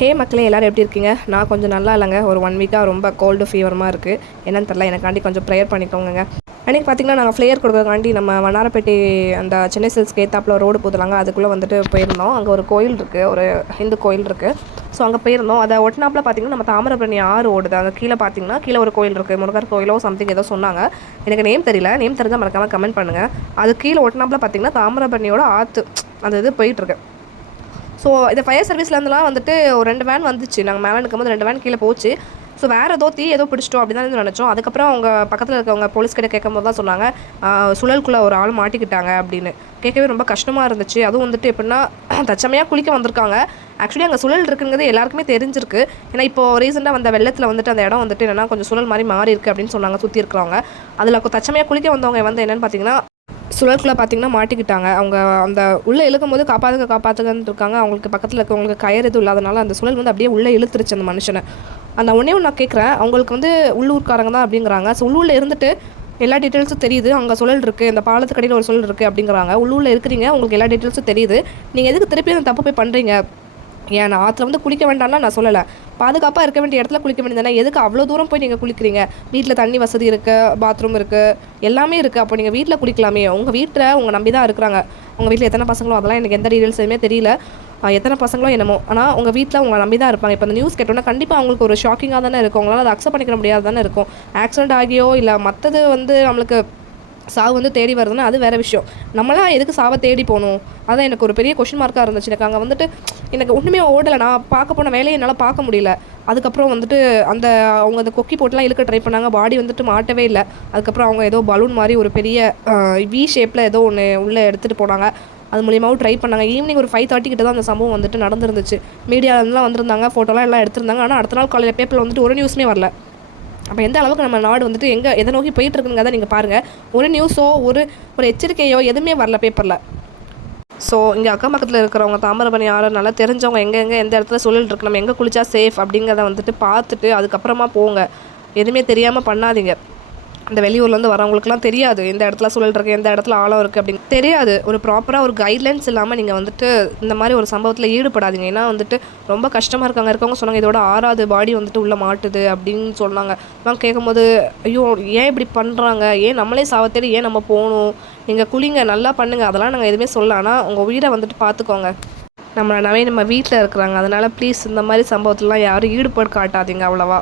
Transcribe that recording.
ஹே மக்களே, எல்லோரும் எப்படி இருக்கீங்க? நான் கொஞ்சம் நல்லா இல்லைங்க. ஒரு 1 வீக்காக ரொம்ப கோல்டு ஃபீவரமாக இருக்குது. என்னன்னு தெரில. எனக்காண்டி கொஞ்சம் ப்ரேயர் பண்ணிக்கோங்க. அன்றைக்கி பார்த்திங்கன்னா நாங்கள் ஃப்ளேயர் கொடுக்கறதுக்காண்டி நம்ம வண்ணாரப்பேட்டை அந்த சென்னை சில்ஸ்க்கு ஏத்தாப்பில் ரோடு போதுலாங்க, அதுக்குள்ளே வந்துட்டு போயிருந்தோம். அங்கே ஒரு கோயில் இருக்குது, ஒரு ஹிந்து கோயில் இருக்குது. ஸோ அங்கே போயிருந்தோம். அதை ஒட்டினாப்பில் பார்த்திங்கன்னா நம்ம தாமிரபரணி ஆறு ஓடுது. அங்கே கீழே ஒரு கோயில் இருக்குது, முருகர் கோயிலோ சம்திங் ஏதோ சொன்னாங்க. எனக்கு நேம் தெரியல. நேம் தெரிஞ்சால் மறக்காமல் கமெண்ட் பண்ணுங்கள். அது கீழே ஒட்டினாப்பில் பார்த்திங்கன்னா தாமிரபரணியோட ஆற்று அந்த இது போயிட்டுருக்கு. ஸோ இந்த ஃபயர் சர்வீஸ்லேருந்துலாம் வந்துட்டு ஒரு 2 வேன் வந்துச்சு. நாங்கள் மேலே நிற்கும்போது 2 வேன் கீழே போச்சு. ஸோ வேறு ஏதோ பிடிச்சிட்டோம் அப்படி தான் நினச்சோம். அதுக்கப்புறம் அவங்க பக்கத்தில் இருக்கவங்க போலீஸ்கிட்ட கேட்கும்போது தான் சொன்னாங்க, சுழலுக்குள்ளே ஒரு ஆள் மாட்டிக்கிட்டாங்க அப்படின்னு. கேட்கவே ரொம்ப கஷ்டமாக இருந்துச்சு. அதுவும் வந்துட்டு எப்படின்னா தச்சமையாக குளிக்க வந்திருக்காங்க. ஆக்சுவலி அங்கே சுழல் இருக்குங்கிறது எல்லாருக்குமே தெரிஞ்சிருக்கு. ஏன்னா இப்போது ரீசெண்டாக வந்த வெள்ளத்தில் வந்துட்டு அந்த இடம் வந்துட்டு என்னென்னா கொஞ்சம் சுழல் மாதிரி மாறி இருக்குது அப்படின்னு சொன்னாங்க சுற்றி இருக்கிறவங்க. அதில் தச்சமையாக குளிக்க வந்தவங்க வந்து என்னென்னு பார்த்தீங்கன்னா சுழற்குள்ளே பார்த்திங்கன்னா மாட்டிக்கிட்டாங்க. அவங்க அந்த உள்ளே இழுக்கும் போது காப்பாற்றுங்கன்னு இருக்காங்க. அவங்களுக்கு பக்கத்தில் இருக்கவங்களுக்கு கயிறு எதுவும் இல்லாதனால அந்த சுழல் வந்து அப்படியே உள்ளே இழுத்துருச்சு அந்த மனுஷனை. அந்த ஒன்றே நான் கேட்குறேன், அவங்களுக்கு வந்து உள்ளூர்காரங்க தான் அப்படிங்கிறாங்க. ஸோ உள்ளூரில் இருந்துட்டு எல்லா டீட்டெயில்ஸும் தெரியுது. அங்கே சுழல் இருக்குது, இந்த பாலத்துக்கு அடியில் ஒரு சுழல் இருக்குது அப்படிங்கிறாங்க. உள்ளூரில் இருக்கிறீங்க, உங்களுக்கு எல்லா டீட்டெயில்ஸும் தெரியுது. நீங்கள் எதுக்கு திருப்பி அந்த தப்பு போய் பண்ணுறீங்க? ஏன் நான் ஆற்றுல வந்து குளிக்க வேண்டாம்னா நான் சொல்லலை, பாதுகாப்பாக இருக்க வேண்டிய இடத்துல குளிக்க வேண்டியதானே. எதுக்கு அவ்வளோ தூரம் போய் நீங்கள் குளிக்கிறீங்க? வீட்டில் தண்ணி வசதி இருக்குது, பாத்ரூம் இருக்குது, எல்லாமே இருக்குது. அப்போ நீங்கள் வீட்டில் குளிக்கலாமே. உங்கள் வீட்டில் உங்கள் நம்பி தான் இருக்கிறாங்க. உங்கள் வீட்டில் எத்தனை பசங்களோ அதெல்லாம் எனக்கு எந்த டீட்டெயில்ஸ் எதுவுமே தெரியல, எத்தனை பசங்களோ என்னமோ. ஆனால் உங்கள் வீட்டில் உங்களை நம்பி தான் இருப்பாங்க. இப்போ அந்த நியூஸ் கேட்டோன்னா கண்டிப்பாக அவங்களுக்கு ஒரு ஷாக்கிங்காக தானே இருக்கும். உங்களால் அதை அக்செப்ட் பண்ணிக்க முடியாது தானே இருக்கும். ஆக்சிடென்ட் ஆகியோ இல்லை மற்றது வந்து நம்மளுக்கு சாவு வந்து தேடி வருதுன்னா அது வேறு விஷயம். நம்மளாம் எதுக்கு சாவை தேடி போகணும்? அதான் எனக்கு ஒரு பெரிய கொஷின் மார்க்காக இருந்துச்சு. எனக்கு அங்கே வந்துட்டு எனக்கு ஒன்றுமே ஓடலை. நான் பார்க்க போன வேலையை என்னால் பார்க்க முடியல. அதுக்கப்புறம் வந்துட்டு அவங்க அந்த கொக்கி போட்டுலாம் இழுக்க ட்ரை பண்ணாங்க. பாடி வந்துட்டு மாட்டவே இல்லை. அதுக்கப்புறம் அவங்க ஏதோ பலூன் மாதிரி ஒரு பெரிய வி ஷேப்பில் ஏதோ ஒன்று உள்ளே எடுத்துகிட்டு போனாங்க. அது மூலியமாகவும் ட்ரை பண்ணாங்க. ஈவினிங் ஒரு 5:30 கிட்ட தான் அந்த சம்பவம் வந்துட்டு நடந்துருந்துச்சு. மீடியாவிலாம் வந்திருந்தாங்க, ஃபோட்டோலாம் எல்லாம் எடுத்திருந்தாங்க. ஆனால் அடுத்த நாள் காலையில் பேப்பரில் வந்துட்டு ஒரு நியூஸுமே வரல. அப்போ எந்த அளவுக்கு நம்ம நாடு வந்துட்டு எதை நோக்கி போயிட்டுருக்குங்க தான் நீங்கள் பாருங்கள். ஒரு நியூஸோ ஒரு எச்சரிக்கையோ எதுவுமே வரல பேப்பரில். ஸோ இங்கே அக்கம் பக்கத்தில் இருக்கிறவங்க தாமிரபரணி ஆறு நல்லா தெரிஞ்சவங்க எங்கே எந்த இடத்துல சுழல் இருக்கு, நம்ம எங்கே குளிச்சா சேஃப் அப்படிங்கிறத வந்துட்டு பார்த்துட்டு அதுக்கப்புறமா போங்க. எதுவுமே தெரியாமல் பண்ணாதீங்க. அந்த வெளியூர்லேருந்து வரவங்களுக்குலாம் தெரியாது எந்த இடத்துல சுழல் இருக்குது, எந்த இடத்துல ஆழம் இருக்குது அப்படின்னு தெரியாது. ஒரு ப்ராப்பராக ஒரு கைட்லைன்ஸ் இல்லாமல் நீங்கள் வந்துட்டு இந்த மாதிரி ஒரு சம்பவத்தில் ஈடுபடாதீங்க. ஏன்னா வந்துட்டு ரொம்ப கஷ்டமாக இருக்கவங்க சொன்னாங்க, இதோட 6வது பாடி வந்துட்டு உள்ளே மாட்டுது அப்படின்னு சொன்னாங்க. நான் கேட்கும்போது ஐயோ ஏன் இப்படி பண்ணுறாங்க, ஏன் நம்மளே சாவத்தேடி ஏன் நம்ம போகணும், நீங்கள் குளிங்க நல்லா பண்ணுங்கள், அதெல்லாம் நாங்கள் எதுவுமே சொல்ல. ஆனால் உங்கள் உயிரை வந்துட்டு பார்த்துக்கோங்க. நம்ம வீட்டில் இருக்கிறாங்க. அதனால் ப்ளீஸ் இந்த மாதிரி சம்பவத்துலலாம் யாரும் ஈடுபாடு காட்டாதீங்க அவ்வளோவா.